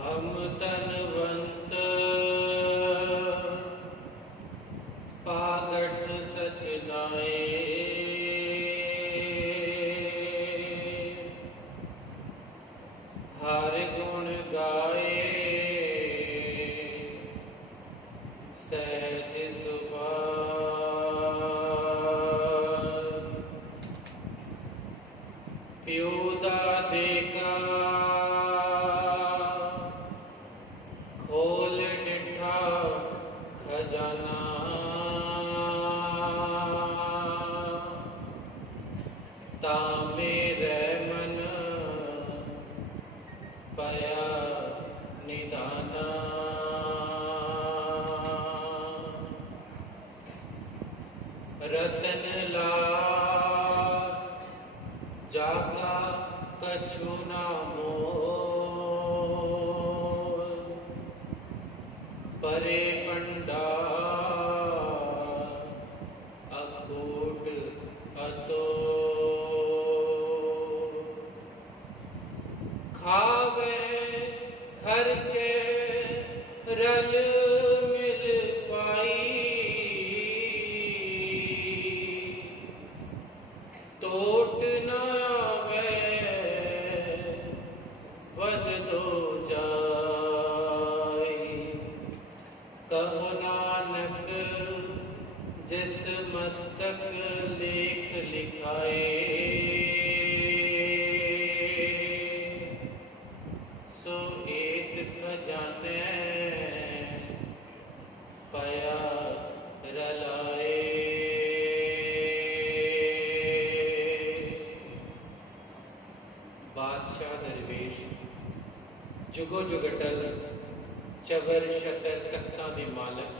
हम तनवंत पागठ सचनाए, हर गुण गाए सहज सुभाव। प्यो दादे का खोल डिठा खजाना, ता मेरे मन पया निदाना। रतन लाल जाका कछु ना मोल, परे पंडाल अकूट अतोल। खावे खर्चे रल मिल पाई, टोट न आवे वध दो जाई। कहो नानक जिस मस्तक लेख लिखाए, सो एत खजाने पया रलाए। बादशाह दरवेश जुगो जुगटल चवर शतर तख्तां दे मालक,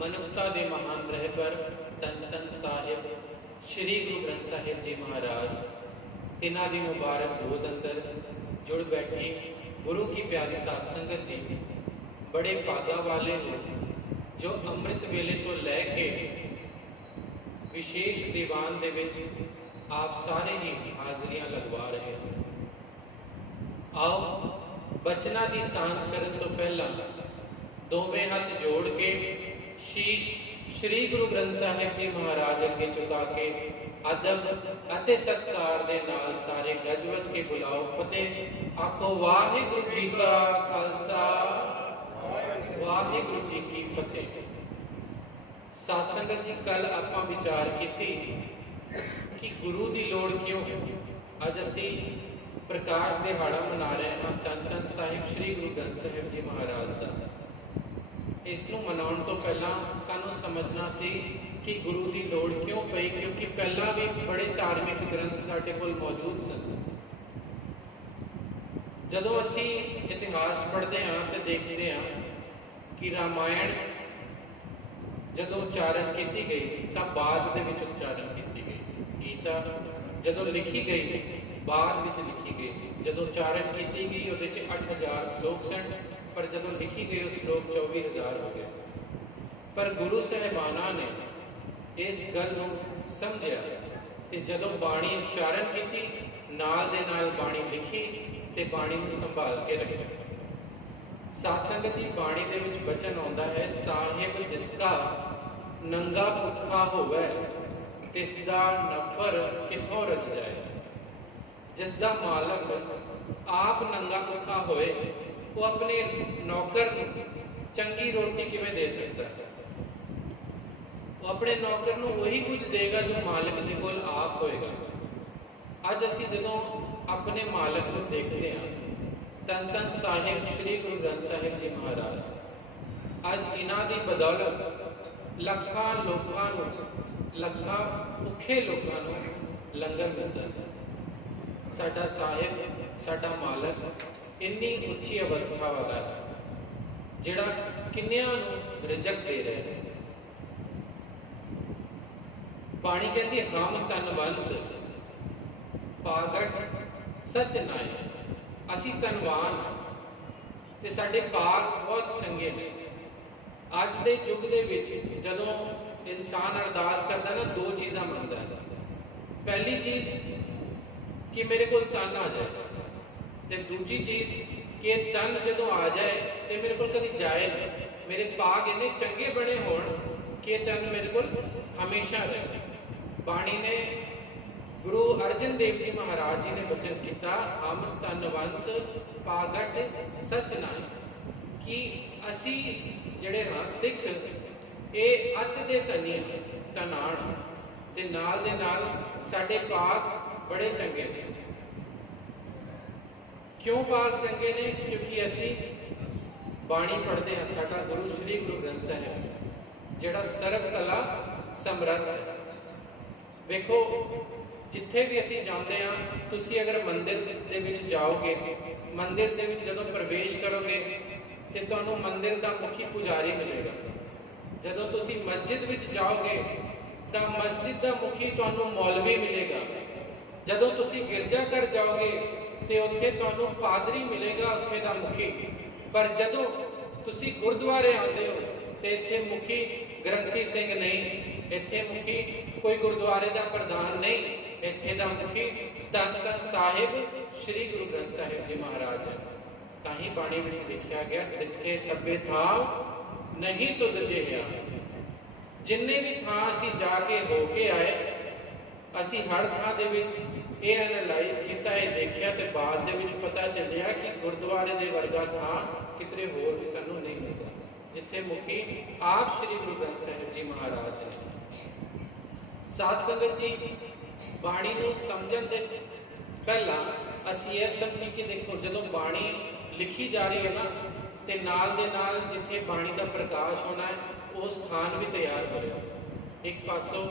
मनुखता दे महान रहबर धन धन साहिब श्री गुरु ग्रंथ साहिब जी महाराज, तिन्हां दी मुबारक गोद अंदर जुड़ बैठी गुरु की प्यारी साध संगत जी बड़े भागा वाले हो, जो अमृत वेले तो लैके विशेष दीवान दे विच आप सारे ही हाजरियां लगवा रहे हो। आओ बचना की सांझ करने तो पहला दोवें हाथ जोड़ के शीश श्री गुरु ग्रंथ साहिब जी महाराज अगे झुका के अदब अते सत्कार दे नाल सारे गज-वज के बुलाओ फतेह। आखो वाहिगुरु जी का खालसा, वाहिगुरु जी की फतेह। साध संगत जी कल आपां विचार कीती कि गुरु की लोड़ क्यों है। अज असी प्रकाश दिहाड़ा मना रहे हैं धन धन साहिब श्री गुरु ग्रंथ साहिब जी महाराज का। इसनूं मनाउण तो पहला सानू समझना सी कि गुरु की लोड़ क्यों पई, क्योंकि पहला भी बड़े धार्मिक ग्रंथ साडे कोल मौजूद सन। जदों असी इतिहास पढ़ते हैं तो देखते हैं कि रामायण जदों उच्चारण की गई तो बाद दे विच उच्चारण की गई, गीता जदों लिखी गई बाद विच लिखी गई। जदों उच्चारण की गई उहदे च 8000 श्लोक सन, पर जदों लिखी गई उस श्लोक 24000 हो गए। पर गुरु साहिबाना ने इस गल नूं समझिया ते जदों बाणी उच्चारण की नाल दे नाल बाणी लिखी ते बाणी नूं संभाल के रखिया। साध संगत जी बाणी दे विच वचन आउंदा है, साहिब जिसका नंगा भुखा होवे तिसदा नफर किथों रच जाए। जिसदा मालक आप नंगा भुखा होए वो अपने नौकर चंगी रोटी किवें दे सकता है। वो अपने नौकर नूं वही कुछ देगा जो मालक दे कोल आप होएगा। अज असीं जदों अपने मालक नूं देखते हैं धन धन साहिब श्री गुरु ग्रंथ साहिब जी महाराज, अज इन्हां दी बदौलत लखां लोकां नूं, लखां भुखे लोकां नूं लंगर मिलदा है। साडा साहिब साडा मालक इन्नी उच्ची अवस्था वाला है जिहड़ा किन्नियां नूं रिजक दे रहा है। बाणी कहती हम तनवंत पागट सच नाए, असी तनवान ते साडे पाग बहुत चंगे ने। अज दे युग दे विच जदों इंसान अरदास करता ना, दो चीज़ां मंगदा है। पहली चीज़ कि मेरे को तन आ जाए, ते दूजी चीज़ कि तन जदों आ जाए तो मेरे को कभी जाए ना, मेरे पाग इन्ने चंगे बने होण कि तन मेरे को हमेशा रहे। बाणी ने गुरु अर्जन देव जी महाराज जी ने वचन किया, हम तनवंत पागट सच नाई, कि असी जिहड़े हाँ सिख ये अत दे धनी धनाण ते नाल दे नाल साडे पाग बड़े चंगे ने। क्यों पाग चंगे ने? क्योंकि असी बाणी पढ़ते हैं। साडा गुरु श्री गुरु ग्रंथ साहिब जिहड़ा सर्व कला समर्थ है। वेखो जिथे भी असी जाते हैं, तुसी अगर मंदिर दे विच जाओगे, मंदिर दे विच जदों प्रवेश करोगे तो तुहानूं मंदिर का मुखी पुजारी मिलेगा। जदों तुसी मस्जिद विच जाओगे तो मस्जिद का मुखी तुहानूं मौलवी मिलेगा। जदों तुसी गिरजाघर जाओगे तो उत्थे तुहानूं पादरी मिलेगा, उत्थे दा मुखी। पर जदों तुसी गुरुद्वारे आते हो तो इत्थे मुखी ग्रंथी सिंह नहीं, इत्थे मुखी कोई गुरुद्वारे का प्रधान नहीं, इत्थे दा मुखी धन धन साहिब श्री गुरु ग्रंथ साहिब जी महाराज है। ताही बाणी विच लिखिया गया, तिथे सभे थाव नहीं तुद जिहा। जिन्ने भी थां असी जाके होके आए, असी हर थां दे विच ये एनालाइज किया, ये देखिया ते बाद दे विच पता चलिया कि गुरुद्वारे दे वर्गा थां कितने होर भी सानू नहीं मिलता, जिथे मुखी आप श्री गुरु ग्रंथ साहिब जी महाराज ने। साध संगत जी, बाणी नूं समझण दे पहला असी यह समझी कि देखो जदों बाणी लिखी जा रही है ना, ते नाल दे नाल जिथे बाणी का प्रकाश होना है वो स्थान भी तैयार हो रहा। एक पासों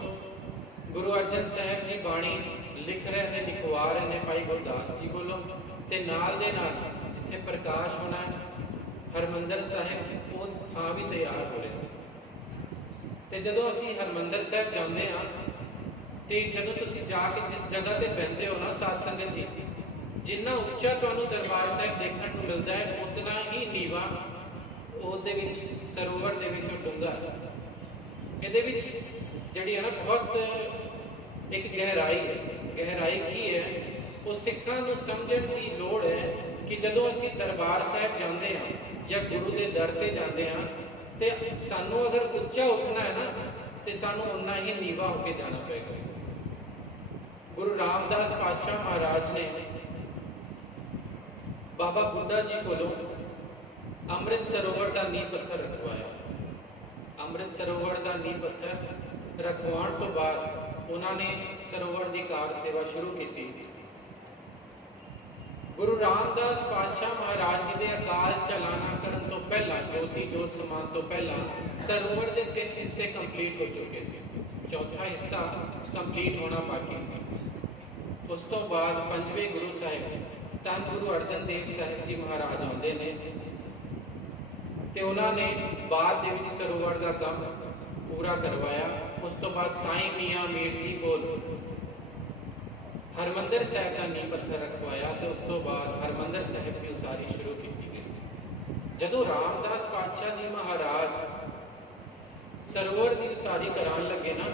गुरु अर्जन साहब जी बाणी लिख रहे हैं, लिखवा रहे हैं भाई गुरदास जी कोलों, ते नाल दे नाल जिथे प्रकाश होना है हरमंदर साहिब वो थां भी तैयार हो रहे। ते जदों असी हरमंदर साहिब जाते हैं तो जदों तुसी जाके जिस जगह ते बहते हो ना साध संगत जी, जिन्ना उच्चा तुहानूं दरबार साहिब देखने को मिलता है, उतना ही नीवा ਉਹਦੇ ਵਿੱਚ ਸਰੋਵਰ ਦੇ ਵਿੱਚ ਡੂੰਘਾ। ਇਹਦੇ ਵਿੱਚ ਜਿਹੜੀ ਹੈ ਨਾ ਬਹੁਤ ਇੱਕ ਗਹਿਰਾਈ ਹੈ। ਗਹਿਰਾਈ ਕੀ ਹੈ? ਉਹ ਸਿੱਖਾਂ ਨੂੰ ਸਮਝਣ ਦੀ ਲੋੜ ਹੈ ਕਿ ਜਦੋਂ ਅਸੀਂ ਦਰਬਾਰ ਸਾਹਿਬ ਜਾਂਦੇ ਹਾਂ ਜਾਂ ਗੁਰੂ ਦੇ ਦਰ ਤੇ ਜਾਂਦੇ ਹਾਂ ਤੇ ਸਾਨੂੰ ਅਗਰ ਉੱਚਾ ਉੱਠਣਾ ਹੈ ਨਾ ਤੇ ਸਾਨੂੰ ਉਨਾ ਹੀ ਨੀਵਾ ਹੋ ਕੇ ਜਾਣਾ ਪਏਗਾ। ਗੁਰੂ ਰਾਮਦਾਸ ਪਾਤਸ਼ਾਹ ਮਹਾਰਾਜ ਨੇ बाबा बुड्ढा जी को अमृत सरोवर का नींह पत्थर रखवाया। अमृत सरोवर का नींह पत्थर रखवाण तो बाद उन्होंने सरोवर की कार सेवा शुरू की। गुरु रामदास पातशाह महाराज जी के अकाल चलाना करने तो पहला, ज्योति जोत समान तो पहला सरोवर के 3 हिस्से कंप्लीट हो चुके थे, चौथा हिस्सा कंप्लीट होना बाकी था। उस तो बाद 5वें गुरु साहिब धन गुरु अर्जन देव साहिब जी महाराज आते हैं तो उन्होंने बाद दे विच सरोवर का काम पूरा करवाया। उस तो बाद साईं मियाँ मीर जी को हरमंदर साहिब का नींह पत्थर रखवाया तो उस तो बाद हरमंदर साहिब की उसारी शुरू की गई। जदों रामदास पातशाह जी महाराज सरोवर की उसारी करान लगे ना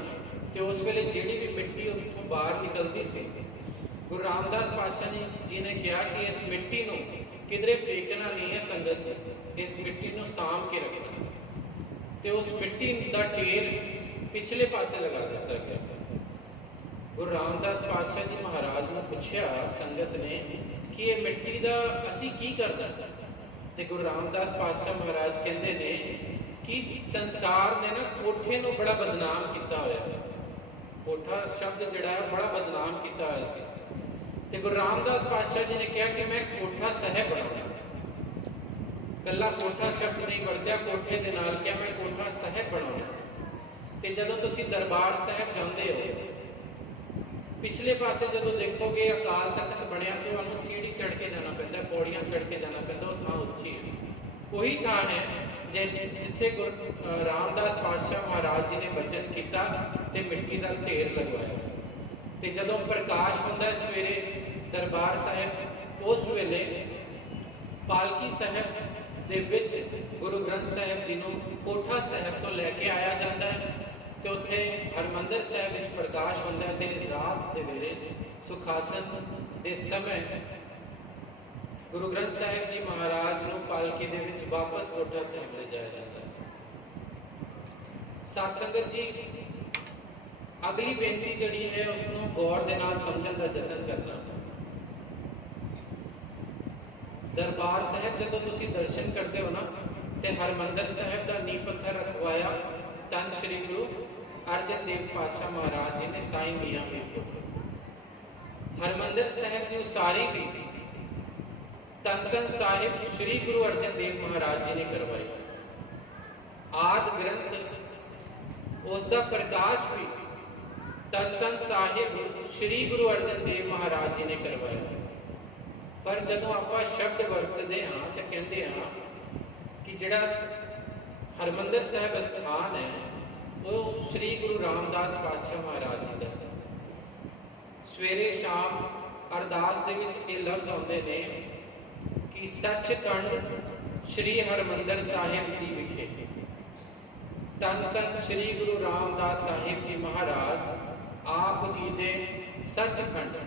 तो उस वेले जिहड़ी भी मिट्टी उत्थों बाहर निकलती सी, गुरु रामदास पातशाह जी ने कहा कि इस मिट्टी को किधरे फेंकना नहीं है संगत जी, इस मिट्टी को साम के रखना। तो उस मिट्टी का ढेर पिछले पासे लगा दिता गया। गुरु रामदास पातशाह जी महाराज ने पूछा संगत ने कि ये मिट्टी का असी की करना, तो गुरु रामदास पातशाह महाराज कहते हैं कि संसार ने ना कोठे को बड़ा बदनाम किया होया। कोठा शब्द जिहड़ा है बड़ा बदनाम किया होया सी। तो गुरु रामदास पातशाह जी ने कहा कि मैं कोठा साहिब बनाना, कला कोठा शब्द नहीं वरत्या, कोठे के नाल क्या मैं कोठा साहिब बनाना। तो जदों तुसी दरबार साहिब जाते हो पिछले पासे जदों देखोगे अकाल तख्त बनया तो उन्होंने सीढ़ी चढ़ के जाना पैंदा, पौड़ियां चढ़ के जाना पैंदा, वो थां उच्ची है। वही थां है जिथे गुरु रामदास पातशाह महाराज जी ने वचन किया तो मिट्टी का ढेर लगवाया। तो जदों प्रकाश होंदा सवेरे दरबार साहिब उस वेले पालकी साहिब दे विच गुरु ग्रंथ साहिब जी को कोठा साहिब तो लैके आया जाता है तो उत्थे हरमंदर साहिब विच प्रकाश होंदा है। ते रात दे वेले सुखासन दे समय ਗੁਰੂ ਗ੍ਰੰਥ ਸਾਹਿਬ ਜੀ ਮਹਾਰਾਜ ਨੂੰ ਪਾਲਕੀ ਦੇ ਵਿੱਚ ਵਾਪਸ ਕੋਟਾ ਸਾਹਿਬ ਲਿਜਾਇਆ ਜਾਂਦਾ ਹੈ। ਸਾਧ ਸੰਗਤ ਜੀ, ਅਗਲੀ ਬੇਨਤੀ ਜਿਹੜੀ ਹੈ ਉਸ ਨੂੰ ਗੌਰ ਦੇ ਨਾਲ ਸਮਝਣ ਦਾ ਯਤਨ ਕਰਨਾ। ਦਰਬਾਰ ਸਾਹਿਬ ਜਦੋਂ ਤੁਸੀਂ ਦਰਸ਼ਨ ਕਰਦੇ ਹੋ ਨਾ, ਤੇ ਹਰਮੰਦਰ ਸਾਹਿਬ ਦਾ ਨੀਂਹ ਪੱਥਰ ਰਖਵਾਇਆ ਧੰਨ ਸ਼੍ਰੀ ਗੁਰੂ ਅਰਜਨ ਦੇਵ ਪਾਤਸ਼ਾਹ ਮਹਾਰਾਜ ਜੀ ਨੇ ਸਾਈਂ ਮੀਆਂ ਮੀਰ ਕੋਲ। ਹਰਮੰਦਰ ਸਾਹਿਬ ਦੀ ਉਸਾਰੀ ਵੀ ਧੰਨ ਧੰਨ ਸਾਹਿਬ ਸ਼੍ਰੀ ਗੁਰੂ ਅਰਜਨ ਦੇਵ ਮਹਾਰਾਜ ਜੀ ਨੇ ਕਰਵਾਈ। ਆਦਿ ਗ੍ਰੰਥ ਉਸ ਦਾ ਪ੍ਰਕਾਸ਼ ਵੀ ਧੰਨ ਧੰਨ ਸਾਹਿਬ ਸ਼੍ਰੀ ਗੁਰੂ ਅਰਜਨ ਦੇਵ ਮਹਾਰਾਜ ਜੀ ਨੇ ਕਰਵਾਇਆ। ਪਰ ਜਦੋਂ ਆਪਾਂ ਸ਼ਬਦ ਵਰਤਦੇ ਹਾਂ ਤੇ ਕਹਿੰਦੇ ਹਾਂ ਕਿ ਜਿਹੜਾ ਹਰਮੰਦਰ ਸਾਹਿਬ ਸਥਾਨ ਹੈ ਉਹ ਸ਼੍ਰੀ ਗੁਰੂ ਰਾਮਦਾਸ ਪਾਤਸ਼ਾਹ ਮਹਾਰਾਜ ਜੀ ਦਾ। ਸਵੇਰੇ ਸ਼ਾਮ ਅਰਦਾਸ ਦੇ ਵਿੱਚ ਇਹ ਲਫ਼ਜ਼ ਆਉਂਦੇ ਨੇ ਕਿ ਸੱਚਖੰਡ ਸ਼੍ਰੀ ਹਰਮੰਦਰ ਸਾਹਿਬ ਜੀ ਵਿਖੇ ਧੰਨ ਧੰਨ ਸ਼੍ਰੀ ਗੁਰੂ ਰਾਮਦਾਸ ਸਾਹਿਬ ਜੀ ਮਹਾਰਾਜ ਆਪ ਜੀ ਦੇ ਸੱਚਖੰਡ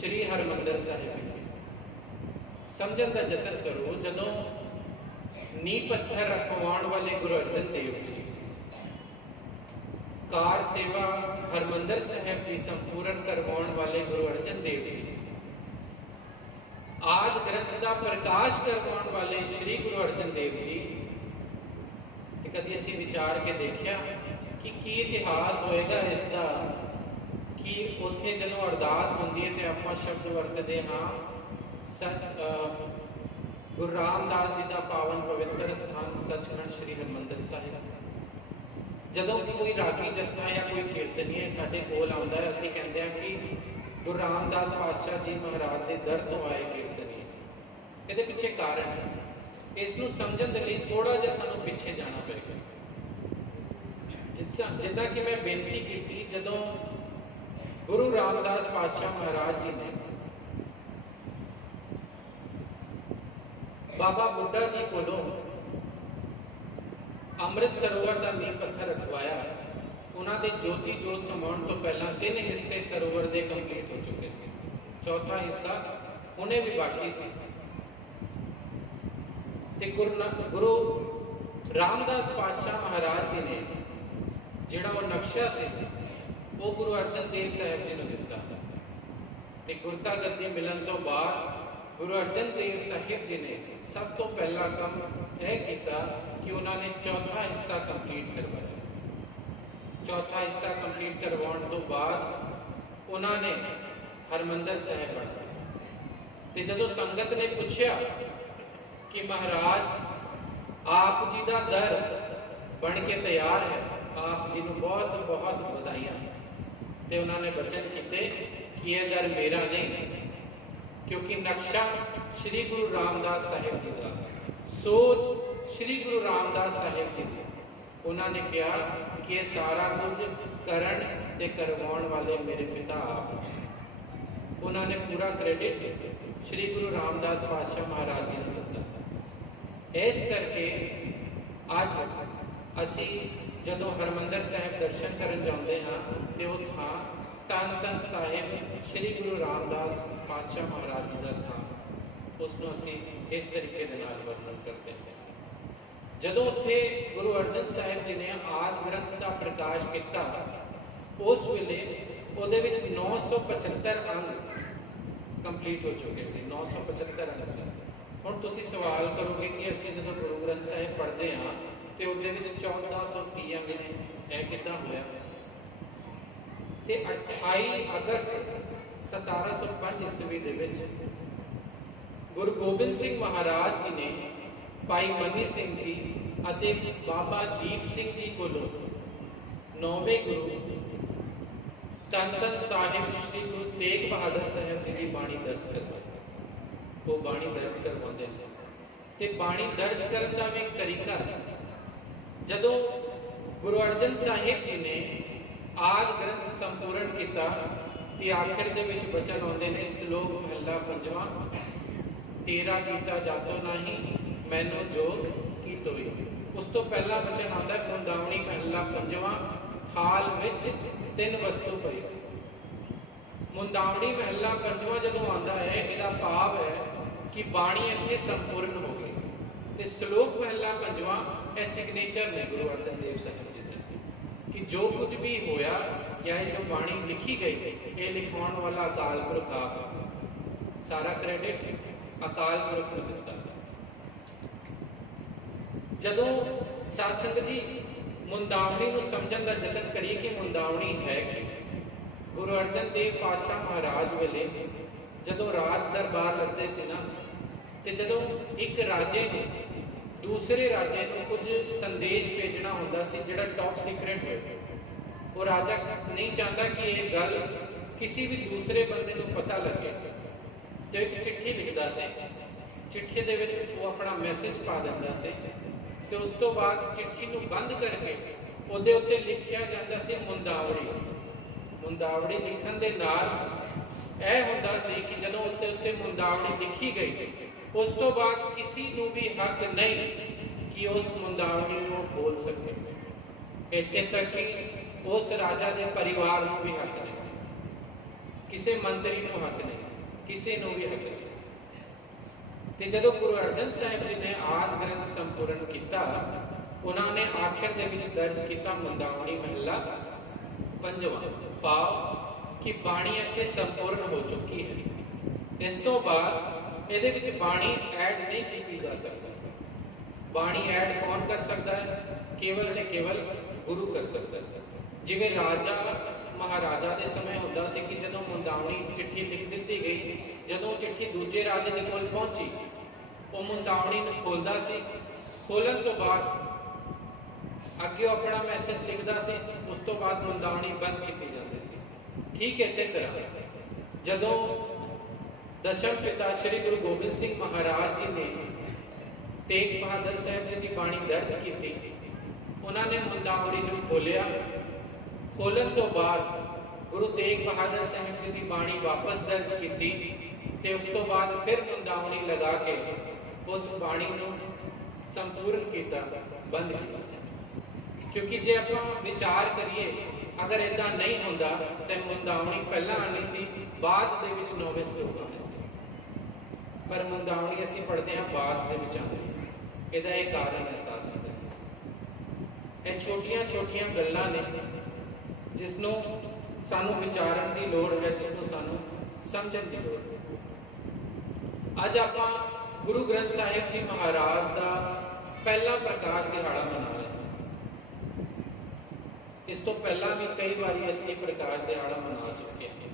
ਸ਼੍ਰੀ ਹਰਮੰਦਰ ਸਾਹਿਬ ਵਿਖੇ। ਸਮਝਣ ਦਾ ਯਤਨ ਕਰੋ, ਜਦੋਂ ਨੀਂਹ ਪੱਥਰ ਰਖਵਾਉਣ ਵਾਲੇ ਗੁਰੂ ਅਰਜਨ ਦੇਵ ਜੀ ਕਾਰ ਸੇਵਾ ਹਰਮੰਦਰ ਸਾਹਿਬ ਦੀ ਸੰਪੂਰਨ ਕਰਵਾਉਣ ਵਾਲੇ ਗੁਰੂ ਅਰਜਨ ਦੇਵ ਜੀ ਆਦਿ ਗ੍ਰੰਥ ਦਾ ਪ੍ਰਕਾਸ਼ ਕਰਵਾਉਣ ਵਾਲੇ ਸ਼੍ਰੀ ਗੁਰੂ ਅਰਜਨ ਦੇਵ ਜੀ। ਤੇ ਕਦੀ ਅਸੀਂ ਵਿਚਾਰ ਕੇ ਦੇਖਿਆ ਕਿ ਕੀ ਇਤਿਹਾਸ ਹੋਏਗਾ ਇਸ ਦਾ ਕਿ ਉੱਥੇ ਜਦੋਂ ਅਰਦਾਸ ਹੁੰਦੀ ਹੈ ਤੇ ਆਪਾਂ ਸ਼ਬਦ ਵਰਤਦੇ ਹਾਂ ਗੁਰੂ ਰਾਮਦਾਸ ਜੀ ਦਾ ਪਾਵਨ ਪਵਿੱਤਰ ਸਥਾਨ ਸੱਚਖੰਡ ਸ਼੍ਰੀ ਹਰਮੰਦਰ ਸਾਹਿਬ। ਜਦੋਂ ਕੋਈ ਰਾਗੀ ਜਥਾ ਜਾਂ ਕੋਈ ਕੀਰਤਨੀਆ ਸਾਡੇ ਕੋਲ ਆਉਂਦਾ ਹੈ, ਅਸੀਂ ਕਹਿੰਦੇ ਹਾਂ ਕਿ ਗੁਰੂ ਰਾਮਦਾਸ ਪਾਤਸ਼ਾਹ ਜੀ ਮਹਾਰਾਜ ਦੇ ਦਰ ਤੋਂ ਆਏ ਕੀਰਤਨੀਏ। ਇਹਦੇ ਪਿੱਛੇ ਕਾਰਨ ਹੈ। ਇਸ ਨੂੰ ਸਮਝਣ ਦੇ ਲਈ ਥੋੜਾ ਜਿਹਾ ਸਾਨੂੰ ਪਿੱਛੇ ਜਾਣਾ ਪਏਗਾ। ਜਿੱਦਾਂ ਕਿ ਮੈਂ ਬੇਨਤੀ ਕੀਤੀ, ਜਦੋਂ ਗੁਰੂ ਰਾਮਦਾਸ ਪਾਤਸ਼ਾਹ ਮਹਾਰਾਜ ਜੀ ਨੇ ਬਾਬਾ ਬੁੱਢਾ ਜੀ ਕੋਲੋਂ ਅੰਮ੍ਰਿਤ ਸਰੋਵਰ ਦਾ ਨੀਂਹ ਪੱਥਰ ਰਖਵਾਇਆ, ਉਹਨਾਂ ਦੇ ਜੋਤੀ ਜੋਤ ਸਮਾਉਣ ਤੋਂ ਪਹਿਲਾਂ 3 ਹਿੱਸੇ ਸਰੋਵਰ ਦੇ ਕੰਪਲੀਟ ਹੋ ਚੁੱਕੇ ਸੀ। ਚੌਥਾ ਹਿੱਸਾ ਹੁਣੇ ਵੀ ਬਾਕੀ ਸੀ। ਤੇ ਗੁਰੂ ਰਾਮਦਾਸ ਪਾਤਸ਼ਾਹ ਮਹਾਰਾਜ ਜੀ ਨੇ ਜਿਹੜਾ ਉਹ ਨਕਸ਼ਾ ਸੀ ਉਹ ਗੁਰੂ ਅਰਜਨ ਦੇਵ ਸਾਹਿਬ ਜੀ ਨੂੰ ਦਿੱਤਾ। ਤੇ ਗੁਰਤਾ ਗੱਦੀ ਮਿਲਣ ਤੋਂ ਬਾਅਦ ਗੁਰੂ ਅਰਜਨ ਦੇਵ ਸਾਹਿਬ ਜੀ ਨੇ ਸਭ ਤੋਂ ਪਹਿਲਾ ਕੰਮ ਇਹ ਕੀਤਾ ਕਿ ਉਹਨਾਂ ਨੇ ਚੌਥਾ ਹਿੱਸਾ ਕੰਪਲੀਟ ਕਰਵਾਇਆ। ਚੌਥਾ ਹਿੱਸਾ ਕੰਪਲੀਟ ਕਰਵਾਉਣ ਤੋਂ ਬਾਅਦ ਉਹਨਾਂ ਨੇ ਹਰਮੰਦਰ ਸਾਹਿਬ ਬਣਾਇਆ। ਤੇ ਜਦੋਂ ਸੰਗਤ ਨੇ ਪੁੱਛਿਆ ਕਿ ਮਹਾਰਾਜ ਆਪ ਜੀ ਦਾ ਦਰ ਬਣ ਕੇ ਤਿਆਰ ਹੈ, ਆਪ ਜੀ ਨੂੰ ਬਹੁਤ ਬਹੁਤ ਵਧਾਈਆਂ। ਤੇ ਉਹਨਾਂ ਨੇ ਬਚਨ ਕੀਤੇ ਕਿ ਇਹ ਦਰ ਮੇਰਾ ਨਹੀਂ, ਕਿਉਂਕਿ ਨਕਸ਼ਾ ਸ਼੍ਰੀ ਗੁਰੂ ਰਾਮਦਾਸ ਸਾਹਿਬ ਜੀ ਦਾ, ਸੋਚ ਸ਼੍ਰੀ ਗੁਰੂ ਰਾਮਦਾਸ ਸਾਹਿਬ ਜੀ ਦੀ। ਉਹਨਾਂ ਨੇ ਕਿਹਾ ਕਿ ਇਹ ਸਾਰਾ ਕੁਝ ਕਰਨ ਤੇ ਕਰਵਾਉਣ ਵਾਲੇ ਮੇਰੇ ਪਿਤਾ ਆਪ। ਉਹਨਾਂ ਨੇ ਪੂਰਾ ਕ੍ਰੈਡਿਟ ਸ਼੍ਰੀ ਗੁਰੂ ਰਾਮਦਾਸ ਪਾਤਸ਼ਾਹ ਮਹਾਰਾਜ ਜੀ ਨੂੰ ਦਿੱਤਾ। ਇਸ ਕਰਕੇ ਅੱਜ ਅਸੀਂ ਜਦੋਂ ਹਰਮੰਦਰ ਸਾਹਿਬ ਦਰਸ਼ਨ ਕਰਨ ਜਾਂਦੇ ਹਾਂ ਤੇ ਉਹ ਥਾਂ ਧੰਨ ਧੰਨ ਸਾਹਿਬ ਸ਼੍ਰੀ ਗੁਰੂ ਰਾਮਦਾਸ ਪਾਤਸ਼ਾਹ ਮਹਾਰਾਜ ਜੀ ਦਾ ਥਾਂ, ਉਸ ਨੂੰ ਅਸੀਂ ਇਸ ਤਰੀਕੇ ਦੇ ਨਾਲ ਵਰਣਨ ਕਰਦੇ ਹਾਂ। ਜਦੋਂ ਉੱਥੇ ਗੁਰੂ ਅਰਜਨ ਸਾਹਿਬ ਜੀ ਨੇ ਆਦਿ ਗ੍ਰੰਥ ਦਾ ਪ੍ਰਕਾਸ਼ ਕੀਤਾ, ਉਸ ਵੇਲੇ ਉਹਦੇ ਵਿੱਚ 975 ਅੰਗ ਕੰਪਲੀਟ ਹੋ ਚੁੱਕੇ ਸੀ। 975 ਅੰਗ ਸਨ। ਹੁਣ ਤੁਸੀਂ ਸਵਾਲ ਕਰੋਗੇ ਕਿ ਅਸੀਂ ਜਦੋਂ ਗੁਰੂ ਗ੍ਰੰਥ ਸਾਹਿਬ ਪੜ੍ਹਦੇ ਹਾਂ ਤੇ ਉਹਦੇ ਵਿੱਚ 1430 ਅੰਗ ਨੇ, ਇਹ ਕਿੱਦਾਂ ਹੋਇਆ? ਤੇ 28 ਅਗਸਤ 1705 ਈਸਵੀ ਦੇ ਵਿੱਚ ਗੁਰੂ ਗੋਬਿੰਦ ਸਿੰਘ ਮਹਾਰਾਜ ਜੀ ਨੇ ਭਾਈ ਮਨੀ ਸਿੰਘ ਜੀ ਅਤੇ ਬਾਬਾ ਦੀਪ ਸਿੰਘ ਜੀ ਕੋਲੋਂ 9ਵੇਂ ਗੁਰੂ ਧੰਨ ਧੰਨ ਸਾਹਿਬ ਸ਼੍ਰੀ ਗੁਰੂ ਤੇਗ ਬਹਾਦਰ ਸਾਹਿਬ ਜੀ ਦੀ ਬਾਣੀ ਦਰਜ ਕਰਵਾਈ। ਉਹ ਬਾਣੀ ਦਰਜ ਕਰਵਾਉਂਦੇ ਨੇ ਤੇ ਬਾਣੀ ਦਰਜ ਕਰਨ ਦਾ ਵੀ ਇੱਕ ਤਰੀਕਾ ਹੈ। ਜਦੋਂ ਗੁਰੂ ਅਰਜਨ ਸਾਹਿਬ ਜੀ ਨੇ ਆਦਿ ਗ੍ਰੰਥ ਸੰਪੂਰਨ ਕੀਤਾ ਤੇ ਆਖਿਰ ਦੇ ਵਿੱਚ ਬਚਨ ਆਉਂਦੇ ਨੇ, ਸ਼ਲੋਕ ਮਹੱਲਾ 5ਵਾਂ, ਤੇਰਾ ਕੀਤਾ ਜਾਤੋ ਨਹੀਂ ਮੈਨੂੰ ਜੋਗ ਕੀ ਤੋਈ। ਉਸ ਤੋਂ ਪਹਿਲਾ ਬਚਨ ਆਉਂਦਾ ਮੁੰਦਾਵਣੀ ਮਹੱਲਾ 5ਵਾਂ, ਥਾਲ ਵਿੱਚ 3 ਵਸਤੂ ਪਈ। ਮੁੰਦਾਵਣੀ ਮਹੱਲਾ 5ਵਾਂ ਜਦੋਂ ਆਉਂਦਾ ਹੈ, ਇਹਦਾ ਭਾਵ ਹੈ कि बाणी इत्थे संपूर्ण हो गई। ते श्लोक पहला पंजवां यह सिग्नेचर ने गुरु अर्जन देव साहिब जी दे कि जो कुछ भी होया या जो बाणी लिखी गई ये लिखवाउण वाला अकाल पुरख आप, सारा क्रेडिट अकाल पुरख ने दिता। जदों साध संगत जी मुंदावणी को समझण का यतन करिए कि मुंदावणी है कि गुरु अर्जन देव पातशाह महाराज वेले जदों राज दरबार लगते से ना, ते जदों एक राजे को दूसरे राजे को कुछ संदेश भेजना होता सी जिहड़ा टॉप सीक्रेट हो, वो राजा नहीं चाहता कि ये गल किसी भी दूसरे बंदे को पता लगे, तो एक चिट्ठी लिखता से, चिट्ठी दे विच वो अपना मैसेज पा दिंदा से, ते उस तो बाद चिट्ठी नूं बंद करके उहदे उत्ते लिखिया जांदा सी मुंदावड़ी। मुंदावड़ी लिखण दे नाल यह हुंदा सी कि जदों उत्ते उत्ते मुंदावड़ी लिखी गई उस तो बाद किसी नूं भी हक नहीं कि उस मुंदावड़ी नूं बोल सके। इत्थे तक कि उस राजा के परिवार नूं भी हक नहीं, किसी मंत्री नूं हक नहीं, किसी नूं भी हक नहीं। ते जदों गुरु अर्जन साहिब जी ने आदि ग्रंथ संपूर्ण किया, उन्होंने आखिर दे विच दर्ज किया मुंदावणी महला पंजवां भाव कि बाणी इत्थे संपूर्ण हो चुकी है। इस तो बाद इहदे विच बाणी ऐड नहीं की जा सकती। बाणी ऐड कौन कर सकता है? केवल ते केवल गुरु कर सकता है। जिवें राजा महाराजा के समय होंदा सी कि जदों मुंदावणी चिट्ठी लिख दी गई, जदों चिट्ठी दूजे राजे के कोल पहुंची, वो मुंदावणी नूं खोलदा सी, खोलन तो बाद अगे अपना मैसेज लिखदा सी, उस तो बाद मुंदावणी बंद की जाती सी। ठीक इसे तरह जदों दशम पिता श्री गुरु गोबिंद सिंह महाराज जी ने तेग बहादुर साहब जी की बाणी दर्ज की, उन्होंने मुंदावणी नूं खोलिया, खोलन तो बाद गुरु तेग बहादुर साहब जी की बाणी वापस दर्ज की, ते उस तो बाद फिर मुंदावणी लगा के उस बाणी नूं संपूर्ण किया, बंद किया। क्योंकि जे आप विचार करिए अगर इदा नहीं होंदा तो मुंदावणी पहला आनी सी, बाद दे विच नौवें श्लोक आने सी, पर मुंदावणी असीं पढ़ते हैं बाद दे विच आंदी। इहदा एक कारण है साथ संगत, ये छोटियां छोटियां गल्लां ने जिसनों सानू विचारन की लोड़ है, जिसनों सानू समझण की लोड़ है। अज आपां गुरु ग्रंथ साहिब जी महाराज का पहला प्रकाश दिहाड़ा मना रहे हैं। इस तो पहला भी कई बार असीं प्रकाश दिहाड़ा मना चुके हैं।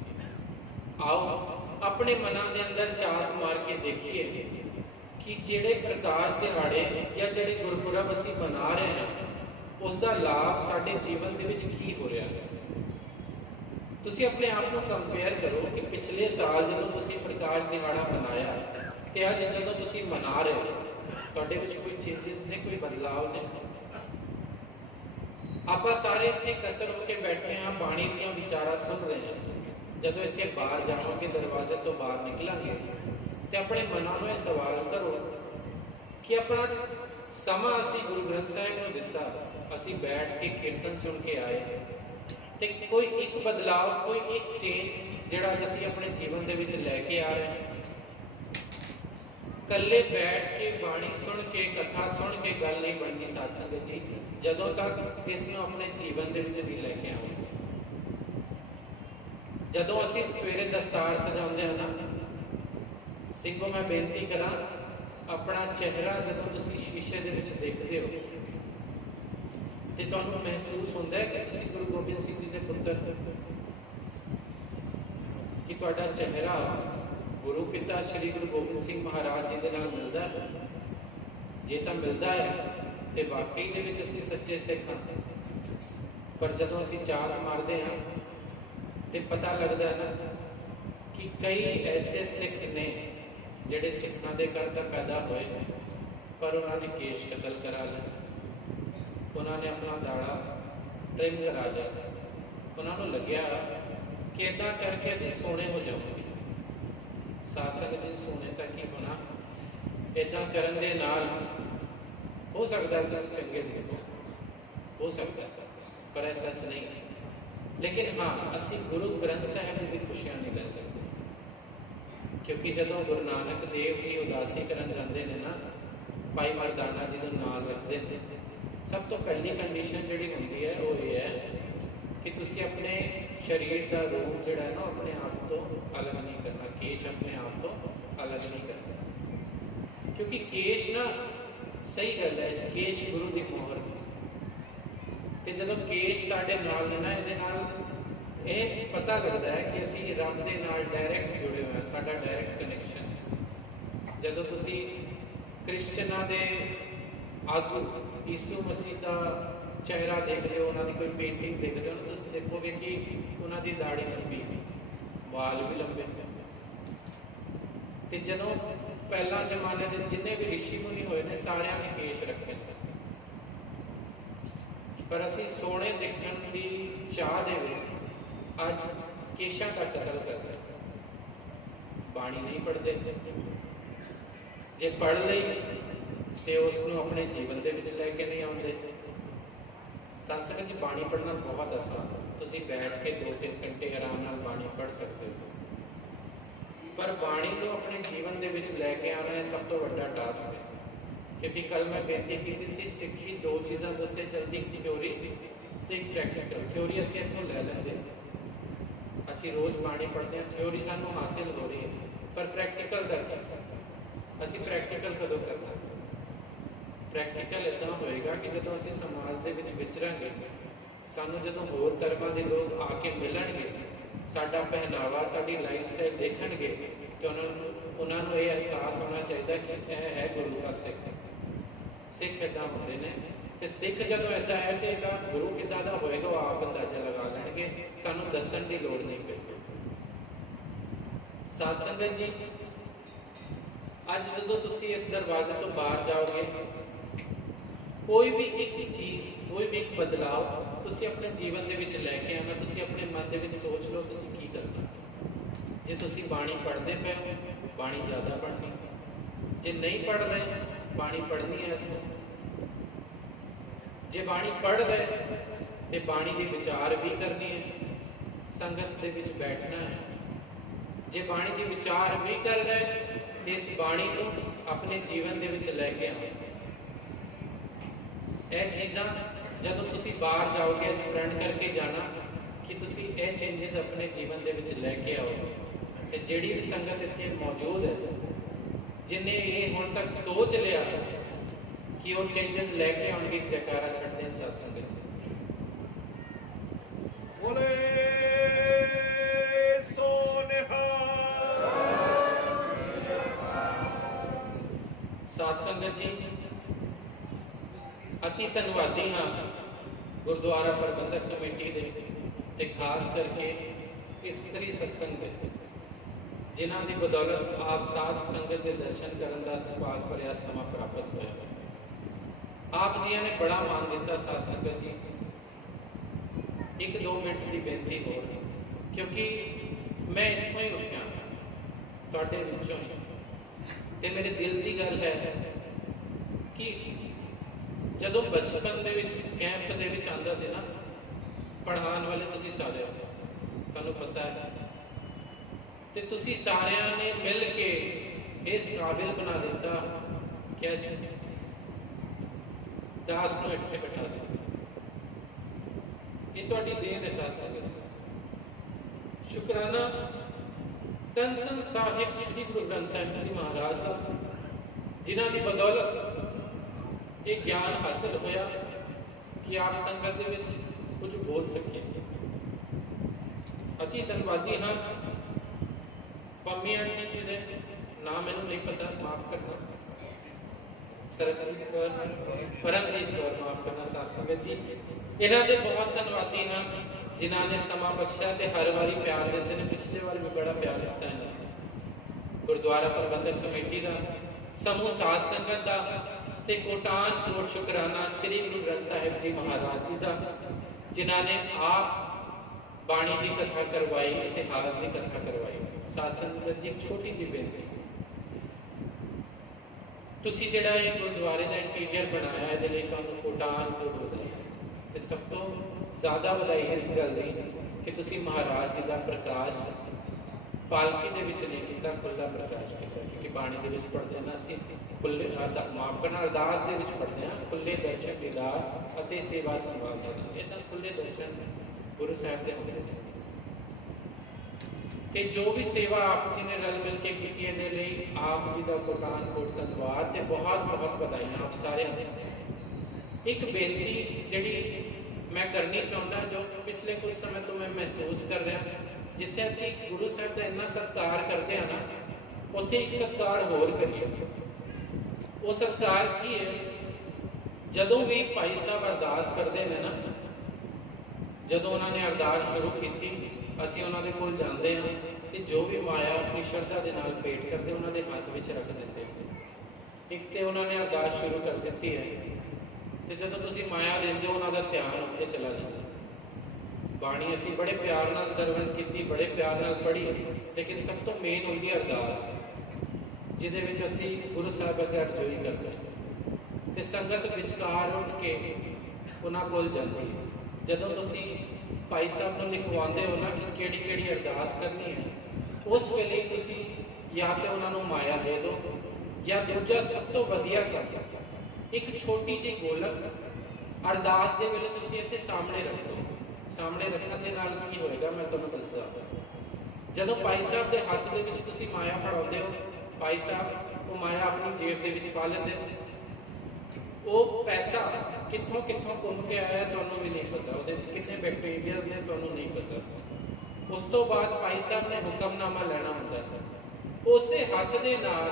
आओ अपने मनां दे अंदर झात मार के देखिए कि जिहड़े प्रकाश दिहाड़े या जिहड़े गुरपुरब असीं मना रहे हैं उसका लाभ साडे जीवन दे विच की हो रहा है। तुसीं अपने आप को कंपेयर करो कि पिछले साल जदों तुसीं प्रकाश दिहाड़ा मनाया ते अज जदों तुसीं मना रहे हो, तुहाडे विच कोई चेंजिस ने, कोई बदलाव ने? आपां सारे इत्थे इकट्ठे होकर बैठे हाँ, बाणी दीयां विचारां सुन रहे हैं। जदों इत्थे बाहर जावांगे, दरवाजे तो बाहर निकलांगे ते अपने मनां नूं इह सवाल करो कि अपना समा असीं गुरु ग्रंथ साहिब नूं दित्ता, असीं बैठ के कीर्तन सुन के आए, ते कोई एक बदलाव, कोई एक चेंज जिहड़ा असीं अपने जीवन दे विच लैके आ रहे हैं? कल्ले बैठ के बाणी सुन के, कथा सुन के गल नहीं बननी साध संगत जी, जदों तक इसनूं अपने जीवन दे विच नहीं लैके आवांगे। जदों असीं सवेरे दस्तार सजाउंदे हां ना, सिंघो मैं बेनती करां, अपना चेहरा जदों तुसीं शीशे दे विच देखदे हो ते तुहानूं महसूस हुंदा है कि तुसीं गुरु गोबिंद सिंह जी दे पुत्तर हो, कि तुहाडा चेहरा गुरु पिता श्री गुरु गोबिंद सिंह महाराज जी के नाल मिलता है? जे तो मिलता है तो वाकई दे विच असीं सच्चे सिख हां। पर जदों असीं झात मारते हैं तो पता लगता है ना कि कई ऐसे सिख ने जिहड़े सिखां दे घर तो पैदा होए पर उन्होंने केश कतल करा लिया, उन्होंने अपना दाड़ा ट्रिम करा लिया, उन्होंने लग्या कि इदा करके असीं सोने हो जाओगे। साध संगत जी सोने तक ही होना, इदा करन दे नाल हो सकता है तुसीं चंगे दिखो, हो सकता है, पर ऐसा सच नहीं। लेकिन हाँ, असीं गुरु ग्रंथ साहिब की खुशियां नहीं ले सकते क्योंकि जदों गुरु नानक देव जी उदासी करन जाते हैं ना, भाई मरदाना जी को नाल रखते हैं, सब तो पहली कंडीशन जी होंगी है वो ये है कि तुसी अपने शरीर का रूप जोड़ा है ना अपने आप तो अलग नहीं करना, केश अपने आप तो अलग नहीं करना। क्योंकि केश ना सही गल है, केश गुरु की मोहर, तो जो केश साढ़े नाल ने ना ये पता लगता है कि असी रब के नाल डायरैक्ट जुड़े हुए हैं, साडा डायरैक्ट कनैक्शन। जदों तुसी क्रिश्चनां दे आगू यीशु मसीह का चेहरा देखते हो, उन्होंने कोई पेंटिंग देखते हो ना, तुम देखोगे कि उन्होंने दाढ़ी लंबी, वाल भी लंबे। तो जदों पहला जमाने के जिन्हें भी ऋषि मुनि होए ने सारिया ने केश रखे, पर असी सोने दिखण की चाह दे विच अज केशा का कतल कर रहे, बाणी नहीं पढ़ते। जे पढ़ ली तो उसनों अपने जीवन के लैके नहीं आते। सत्संग च बाणी पढ़ना बहुत आसान है, तुम बैठ के 2-3 घंटे आराम नाल बाणी पढ़ सकते हो, पर बाणी को अपने जीवन के लैके आना है सब तो बड़ा टास्क है। क्योंकि कल मैं बेनती की सी, सिक्खी 2 चीज़ों के उत्ते चलती, थ्योरी तो एक प्रैक्टिकल। थ्योरी असीं इत्थों लै लैंदे, असीं रोज़ बाणी पढ़ते हैं, थ्योरी सानूं हासिल हो रही है, पर प्रैक्टिकल का असीं प्रैक्टिकल कदों करना? प्रैक्टिकल इदां होएगा कि जदों असीं समाज दे विच विचरांगे, सानूं जदों होर धर्मां दे लोग आके मिलणगे, साडा पहनावा साडी लाइफ स्टाइल देखणगे, तो उन्हां नूं ये एहसास होना चाहिए कि यह है गुरु का सिख। सिख इदां होंदे ने, ते सिख जदों इदां है तो इहदा गुरु किदां दा होएगा वो आप अंदाजा लगा लैणगे, सानूं दस्सण दी लोड़ नहीं पई। साध संगत जी, अज जदों तुसीं इस दरवाजे तो बाहर जाओगे, कोई भी एक चीज़, कोई भी एक बदलाव तुसीं अपने जीवन के विच लैके आना, तुसीं अपने मन के विच सोच लो तुसीं की करना। जे तुसीं बाणी पढ़ते पे हो, बाणी ज़्यादा पढ़नी, जे नहीं पढ़ रहे बाणी पढ़नी है इसमें। जे बाणी पढ़ रहे तो बाणी के विचार भी करनी है, संगत के विच बैठना है। जे बाणी के विचार भी कर रहे तो इस बाणी को अपने जीवन के विच लैके आना। यह चीज़ां जदों तुसीं बाहर जाओगे, अज प्रण करके जाना कि तुसीं यह चेंजिस अपने जीवन के विच लैके आओगे। तो जिहड़ी भी संगत इत्थे मौजूद है, जिन्हें ये हुण तक सोच लिया कि वो चेंजिस लैके आउणगे, जयकारा छड्ड देण सत्संगत। बोले सो निहाल। सत्संगत जी, अति धन्नवादी हाँ गुरुद्वारा प्रबंधक कमेटी दे, ते खास करके इस्त्री सत्संग दे, जिन्हां दी बदौलत आप साध संगत के दर्शन करने का सुभाग भरिया समा प्राप्त होया। आप जी ने बड़ा मान दिता। साध संगत जी, 1-2 मिनट की बेनती हो, क्योंकि मैं इत्थों ही उठ्या, तुहाडे विचों ही, ते मेरे दिल की गल है कि जदों बचपन के कैंप के आंदा से ना, पढ़ाने वाले तुसीं सारे हो, तुहानूं पता है, तो तुसीं सारियां ने मिल के इस काबिल बना दिता कि अज दास नूं इत्थे बिठा दिता। ये तुहाडी देन है साध संगत। शुकराना धन धन साहिब श्री गुरु ग्रंथ साहिब जी महाराज का, जिन्हां दी बदौलत ये ज्ञान हासिल होया कि आप संगत दे विच कुछ बोल सके। अति धन्नवादी हाँ पम्मी आंटी जी ने, नाम मैनूं नहीं पता, माफ करना, सरबजीत कौर, परमजीत कौर, माफ करना साध संगत जी, इन्हां दे बहुत धन्नवादी हाँ जिन्हां ने समा बख्शा ते हर बारी प्यार देते हैं। पिछले बार भी बड़ा प्यार दिता है। गुरुद्वारा प्रबंधक कमेटी का, समूह साध संगत का, ते कोटान कोट शुकराना श्री गुरु ग्रंथ साहिब जी महाराज जी का, जिन्हों ने आप बाणी की कथा करवाई, इतिहास की कथा करवाई। साध संगत जी, छोटी जी बेनती, तुसी जिहड़ा ये गुरुद्वारे का इंटीरियर बनाया, ये लिए तुहानूं कोटान कोट बधाई। ते सब तो ज़्यादा बधाई इस गल की कि तुसी महाराज जी का प्रकाश ਪਾਲਕੀ ਦੇ ਵਿੱਚ ਨਹੀਂ ਕੀਤਾ, ਖੁੱਲਾ ਪ੍ਰਕਾਸ਼ ਕੀਤਾ, ਕਿਉਂਕਿ ਬਾਣੀ ਦੇ ਵਿੱਚ ਪੜ੍ਹਦੇ ਨਾ ਅਸੀਂ ਖੁੱਲੇ ਮਾਫ ਕਰਨਾ ਅਰਦਾਸ ਦੇ ਵਿੱਚ ਪੜ੍ਹਦੇ ਹਾਂ ਖੁੱਲੇ ਦਰਸ਼ਨ ਦੀਦਾਰ ਅਤੇ ਸੇਵਾ ਸੰਭਾਲ ਸਕਦਾ। ਇਹ ਤਾਂ ਖੁੱਲੇ ਦਰਸ਼ਨ ਗੁਰੂ ਸਾਹਿਬ ਦੇ ਹੁੰਦੇ ਨੇ। ਤੇ ਜੋ ਵੀ ਸੇਵਾ ਆਪ ਜੀ ਨੇ ਰਲ ਮਿਲ ਕੇ ਕੀਤੀ ਇਹਦੇ ਲਈ ਆਪ ਜੀ ਦਾ ਕੋਟਾਨ ਕੋਟ ਧੰਨਵਾਦ ਤੇ ਬਹੁਤ ਬਹੁਤ ਵਧਾਈਆਂ ਆਪ ਸਾਰਿਆਂ ਦੇ। ਇੱਕ ਬੇਨਤੀ ਜਿਹੜੀ ਮੈਂ ਕਰਨੀ ਚਾਹੁੰਦਾ, ਜੋ ਪਿਛਲੇ ਕੁਝ ਸਮੇਂ ਤੋਂ ਮੈਂ ਮਹਿਸੂਸ ਕਰ ਰਿਹਾ, ਜਿੱਥੇ ਅਸੀਂ ਗੁਰੂ ਸਾਹਿਬ ਦਾ ਇੰਨਾ ਸਤਿਕਾਰ ਕਰਦੇ ਹਾਂ ਨਾ, ਉੱਥੇ ਇੱਕ ਸਤਿਕਾਰ ਹੋਰ ਕਰੀਏ। ਉਹ ਸਤਿਕਾਰ ਕੀ ਹੈ? ਜਦੋਂ ਵੀ ਭਾਈ ਸਾਹਿਬ ਅਰਦਾਸ ਕਰਦੇ ਨੇ ਨਾ, ਜਦੋਂ ਉਹਨਾਂ ਨੇ ਅਰਦਾਸ ਸ਼ੁਰੂ ਕੀਤੀ, ਅਸੀਂ ਉਹਨਾਂ ਦੇ ਕੋਲ ਜਾਂਦੇ ਹਾਂ ਤੇ ਜੋ ਵੀ ਮਾਇਆ ਆਪਣੀ ਸ਼ਰਧਾ ਦੇ ਨਾਲ ਭੇਟ ਕਰਦੇ ਉਹਨਾਂ ਦੇ ਹੱਥ ਵਿੱਚ ਰੱਖ ਦਿੰਦੇ। ਇੱਕ ਤੇ ਉਹਨਾਂ ਨੇ ਅਰਦਾਸ ਸ਼ੁਰੂ ਕਰ ਦਿੱਤੀ ਹੈ ਤੇ ਜਦੋਂ ਤੁਸੀਂ ਮਾਇਆ ਦਿੰਦੇ ਹੋ ਉਹਨਾਂ ਦਾ ਧਿਆਨ ਉੱਥੇ ਚਲਾ ਜਾਂਦਾ। ਬਾਣੀ ਅਸੀਂ ਬੜੇ ਪਿਆਰ ਨਾਲ ਸਰਵਣ ਕੀਤੀ, ਬੜੇ ਪਿਆਰ ਨਾਲ ਪੜ੍ਹੀ, ਲੇਕਿਨ ਸਭ ਤੋਂ ਮੇਨ ਹੁੰਦੀ ਹੈ ਅਰਦਾਸ, ਜਿਹਦੇ ਵਿੱਚ ਅਸੀਂ ਗੁਰੂ ਸਾਹਿਬ ਅੱਗੇ ਅਰਜ਼ੋਈ ਕਰਦੇ ਹਾਂ ਤੇ ਸੰਗਤ ਵਿਚਕਾਰ ਉੱਠ ਕੇ ਉਹਨਾਂ ਕੋਲ ਜਾਂਦੀ ਹੈ। ਜਦੋਂ ਤੁਸੀਂ ਭਾਈ ਸਾਹਿਬ ਨੂੰ ਲਿਖਵਾਉਂਦੇ ਹੋ ਨਾ ਕਿ ਕਿਹੜੀ ਕਿਹੜੀ ਅਰਦਾਸ ਕਰਨੀ ਹੈ, ਉਸ ਵੇਲੇ ਤੁਸੀਂ ਜਾਂ ਤੇ ਉਹਨਾਂ ਨੂੰ ਮਾਇਆ ਦੇ ਦਿਓ, ਜਾਂ ਦੂਜਾ ਸਭ ਤੋਂ ਵਧੀਆ ਕੰਮ, ਇੱਕ ਛੋਟੀ ਜਿਹੀ ਗੋਲਕ ਅਰਦਾਸ ਦੇ ਵੇਲੇ ਤੁਸੀਂ ਇੱਥੇ ਸਾਹਮਣੇ ਰੱਖੋ। ਸਾਹਮਣੇ ਰੱਖਣ ਦੇ ਨਾਲ ਕੀ ਹੋਏਗਾ ਮੈਂ ਤੁਹਾਨੂੰ ਦੱਸਦਾ। ਜਦੋਂ ਭਾਈ ਸਾਹਿਬ ਦੇ ਹੱਥ ਦੇ ਵਿੱਚ ਤੁਸੀਂ ਮਾਇਆ ਫੜਾਉਂਦੇ ਹੋ, ਭਾਈ ਸਾਹਿਬ ਉਹ ਮਾਇਆ ਆਪਣੀ ਜੇਬ ਦੇ ਵਿੱਚ ਪਾ ਲੈਂਦੇ ਨੇ। ਉਹ ਪੈਸਾ ਕਿੱਥੋਂ ਕਿੱਥੋਂ ਘੁੰਮ ਕੇ ਆਇਆ ਤੁਹਾਨੂੰ ਵੀ ਨਹੀਂ ਪਤਾ, ਉਹਦੇ ਵਿੱਚ ਕਿੰਨੇ ਬੈਕਟੀਰੀਆਜ਼ ਨੇ ਤੁਹਾਨੂੰ ਨਹੀਂ ਪਤਾ। ਉਸ ਤੋਂ ਬਾਅਦ ਭਾਈ ਸਾਹਿਬ ਨੇ ਹੁਕਮਨਾਮਾ ਲੈਣਾ ਹੁੰਦਾ ਹੈ, ਉਸੇ ਹੱਥ ਦੇ ਨਾਲ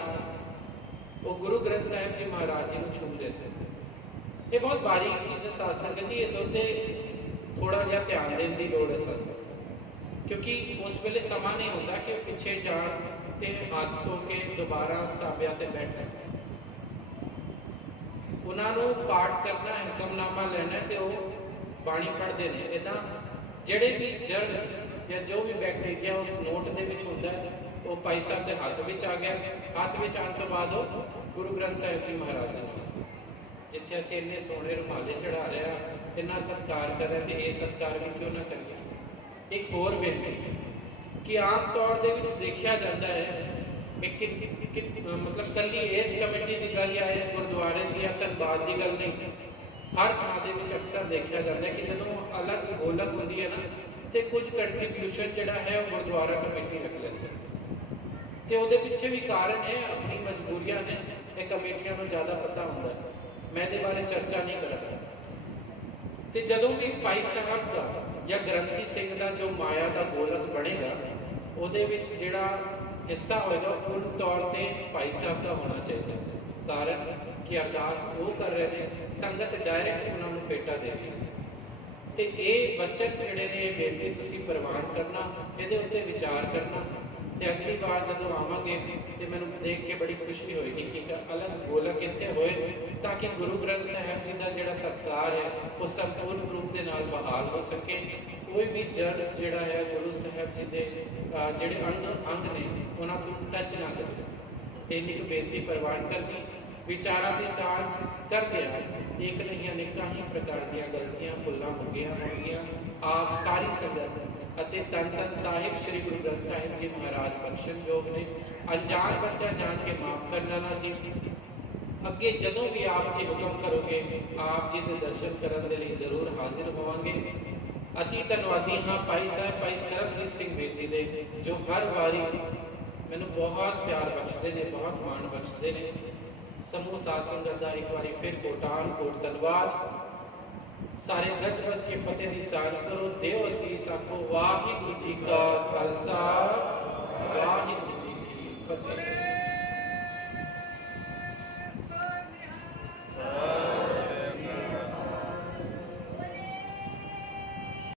ਉਹ ਗੁਰੂ ਗ੍ਰੰਥ ਸਾਹਿਬ ਜੀ ਮਹਾਰਾਜ ਜੀ ਨੂੰ ਛੂਹ ਦਿੰਦੇ। ਇਹ ਬਹੁਤ ਬਾਰੀਕ ਚੀਜ਼ ਹੈ ਸਾਧ ਸੰਗਤ ਜੀ, ਇਹਦੇ ਉੱਤੇ ਥੋੜਾ ਜਿਹਾ ਧਿਆਨ ਦੇਣ ਦੀ ਲੋੜ ਹੈ ਸਾਨੂੰ, ਕਿਉਂਕਿ ਉਸ ਵੇਲੇ ਸਮਾਂ ਨਹੀਂ ਹੁੰਦਾ ਕਿ ਉਹ ਪਿੱਛੇ ਜਾਣ ਤੇ ਹੱਥ ਧੋ ਕੇ ਦੁਬਾਰਾ ਤਾਬਿਆਂ ਤੇ ਬੈਠਣ। ਉਹਨਾਂ ਨੂੰ ਪਾਠ ਕਰਨਾ, ਹੁਕਮਨਾਮਾ ਲੈਣਾ ਤੇ ਉਹ ਬਾਣੀ ਪੜ੍ਹਦੇ ਨੇ। ਇੱਦਾਂ ਜਿਹੜੇ ਵੀ ਜਰਮਸ ਜਾਂ ਜੋ ਵੀ ਬੈਕਟੀਰੀਆ ਉਸ ਨੋਟ ਦੇ ਵਿੱਚ ਹੁੰਦਾ ਹੈ, ਉਹ ਭਾਈ ਸਾਹਿਬ ਦੇ ਹੱਥ ਵਿੱਚ ਆ ਗਿਆ। ਹੱਥ ਵਿੱਚ ਆਉਣ ਤੋਂ ਬਾਅਦ ਉਹ ਗੁਰੂ ਗ੍ਰੰਥ ਸਾਹਿਬ ਜੀ ਮਹਾਰਾਜ ਦੇ ਨਾਲ, ਜਿੱਥੇ ਅਸੀਂ ਇੰਨੇ ਸੋਹਣੇ ਰੁਮਾਲੇ ਚੜਾ ਰਹੇ ਹਾਂ, ਇੰਨਾ ਸਤਿਕਾਰ ਕਰ ਰਹੇ, ਤੇ ਇਹ ਸਤਿਕਾਰ ਵੀ ਕਿਉਂ ਨਾ ਕਰੀਏ। ਇੱਕ ਹੋਰ ਬੇਨਤੀ ਕਿ ਆਮ ਤੌਰ ਦੇ ਵਿੱਚ ਦੇਖਿਆ ਜਾਂਦਾ ਹੈ ਮਤਲਬ ਕੱਲੀ ਇਸ ਕਮੇਟੀ ਦੀ ਗੱਲ ਜਾਂ ਇਸ ਗੁਰਦੁਆਰੇ ਦੀ ਜਾਂ ਧੰਨਵਾਦ ਦੀ ਗੱਲ ਨਹੀਂ, ਹਰ ਥਾਂ ਦੇ ਵਿੱਚ ਅਕਸਰ ਦੇਖਿਆ ਜਾਂਦਾ ਹੈ ਕਿ ਜਦੋਂ ਅਲੱਗ ਗੋਲਕ ਹੁੰਦੀ ਹੈ ਨਾ, ਤੇ ਕੁਝ ਕੰਟਰੀਬਿਊਸ਼ਨ ਜਿਹੜਾ ਹੈ ਉਹ ਗੁਰਦੁਆਰਾ ਕਮੇਟੀ ਰੱਖ ਲੈਂਦੀ ਹੈ। ਤੇ ਉਹਦੇ ਪਿੱਛੇ ਵੀ ਕਾਰਨ ਹੈ, ਆਪਣੀ ਮਜਬੂਰੀਆਂ ਨੇ, ਇਹ ਕਮੇਟੀਆਂ ਨੂੰ ਜ਼ਿਆਦਾ ਪਤਾ ਹੁੰਦਾ ਹੈ, ਮੈਂ ਇਹਦੇ ਬਾਰੇ ਚਰਚਾ ਨਹੀਂ ਕਰ ਸਕਦਾ। ਤੇ ਜਦੋਂ ਵੀ ਭਾਈ ਸਾਹਿਬ ਦਾ ਜਾਂ ਗ੍ਰੰਥੀ ਸਿੰਘ ਦਾ ਜੋ ਮਾਇਆ ਦਾ ਗੋਲਕ ਬਣੇਗਾ, ਉਹਦੇ ਵਿੱਚ ਜਿਹੜਾ ਹਿੱਸਾ ਹੋਏਗਾ ਪੂਰਨ ਤੌਰ ਤੇ ਭਾਈ ਸਾਹਿਬ ਦਾ ਹੋਣਾ ਚਾਹੀਦਾ। ਕਾਰਨ ਕਿ ਅਰਦਾਸ ਉਹ ਕਰ ਰਹੇ ਨੇ, ਸੰਗਤ ਡਾਇਰੈਕਟ ਉਹਨਾਂ ਨੂੰ ਭੇਟਾ ਦੇ ਰਹੀ ਹੈ। ਤੇ ਇਹ ਬਚਨ ਜਿਹੜੇ ਨੇ, ਇਹ ਬੇਨਤੀ ਤੁਸੀਂ ਪ੍ਰਵਾਨ ਕਰਨਾ, ਇਹਦੇ ਉੱਤੇ ਵਿਚਾਰ ਕਰਨਾ। ਤੇ ਅਗਲੀ ਵਾਰ ਜਦੋਂ ਆਵਾਂਗੇ ਤੇ ਮੈਨੂੰ ਦੇਖ ਕੇ ਬੜੀ ਖੁਸ਼ੀ ਹੋਏਗੀ ਕਿ ਅਲੱਗ ਗੋਲਕ ਇੱਥੇ ਹੋਏ, ਤਾਂ ਕਿ ਗੁਰੂ ਗ੍ਰੰਥ ਸਾਹਿਬ ਜੀ ਦਾ ਜਿਹੜਾ ਸਤਿਕਾਰ ਹੈ ਉਹ ਸੰਪੂਰਨ ਰੂਪ ਦੇ ਨਾਲ ਬਹਾਲ ਹੋ ਸਕੇ। ਕੋਈ ਵੀ ਜਰਮਸ ਜਿਹੜਾ ਹੈ ਗੁਰੂ ਸਾਹਿਬ ਜੀ ਦੇ ਜਿਹੜੇ ਅੰਗ ਨੇ ਉਹਨਾਂ ਨੂੰ ਟੱਚ ਨਾ ਕਰੇ। ਤੇ ਇੰਨੀ ਕੁ ਬੇਨਤੀ ਪ੍ਰਵਾਨ ਕਰਨੀ। ਵਿਚਾਰਾਂ ਦੀ ਸਾਂਝ ਕਰਦੇ ਆ, ਇੱਕ ਨਹੀਂ ਅਨੇਕਾਂ ਹੀ ਪ੍ਰਕਾਰ ਦੀਆਂ ਗਲਤੀਆਂ ਭੁੱਲਾਂ ਹੋ ਗਈਆਂ। ਆਪ ਸਾਰੀ ਸੰਗਤ ਅਤੇ ਧੰਨ ਧੰਨ ਸਾਹਿਬ ਸ੍ਰੀ ਗੁਰੂ ਗ੍ਰੰਥ ਸਾਹਿਬ ਜੀ ਮਹਾਰਾਜ ਬਖਸ਼ਣਯੋਗ ਨੇ। ਅਣਜਾਣ ਬੱਚਾ ਜਾਣ ਕੇ ਮਾਫ ਕਰਨਾ ਨਾ ਜੀ। ਅੱਗੇ ਜਦੋਂ ਵੀ ਆਪ ਜੀ ਹੁਕਮ ਕਰੋਗੇ, ਆਪ ਜੀ ਦੇ ਦਰਸ਼ਨ ਕਰਨ ਦੇ ਲਈ ਜ਼ਰੂਰ ਹਾਜ਼ਰ ਹੋਵਾਂਗੇ। ਅਤੀ ਧੰਨਵਾਦੀ ਹਾਂ ਭਾਈ ਸਾਹਿਬ, ਭਾਈ ਸਰਬਜੀਤ ਸਿੰਘ ਵੀਰ ਜੀ ਦੇ, ਜੋ ਹਰ ਵਾਰੀ ਮੈਨੂੰ ਬਹੁਤ ਪਿਆਰ ਬਖਸ਼ਦੇ ਨੇ, ਬਹੁਤ ਮਾਣ ਬਖਸ਼ਦੇ ਨੇ। ਸਮੂਹ ਸਾਧ ਸੰਗਤ ਦਾ ਇੱਕ ਵਾਰੀ ਫਿਰ ਕੋਟਾਨ ਕੋਟ ਧੰਨਵਾਦ। ਸਾਰੇ ਗੱਜ ਵੱਜ ਕੇ ਫਤਿਹ ਦੀ ਸਾਂਝ ਕਰੋ। ਦਿਓ ਅਸੀਸ ਆਪੋ। ਵਾਹਿਗੁਰੂ ਜੀ ਕਾ ਖਾਲਸਾ, ਵਾਹਿਗੁਰੂ ਜੀ ਕੀ ਫਤਿਹ।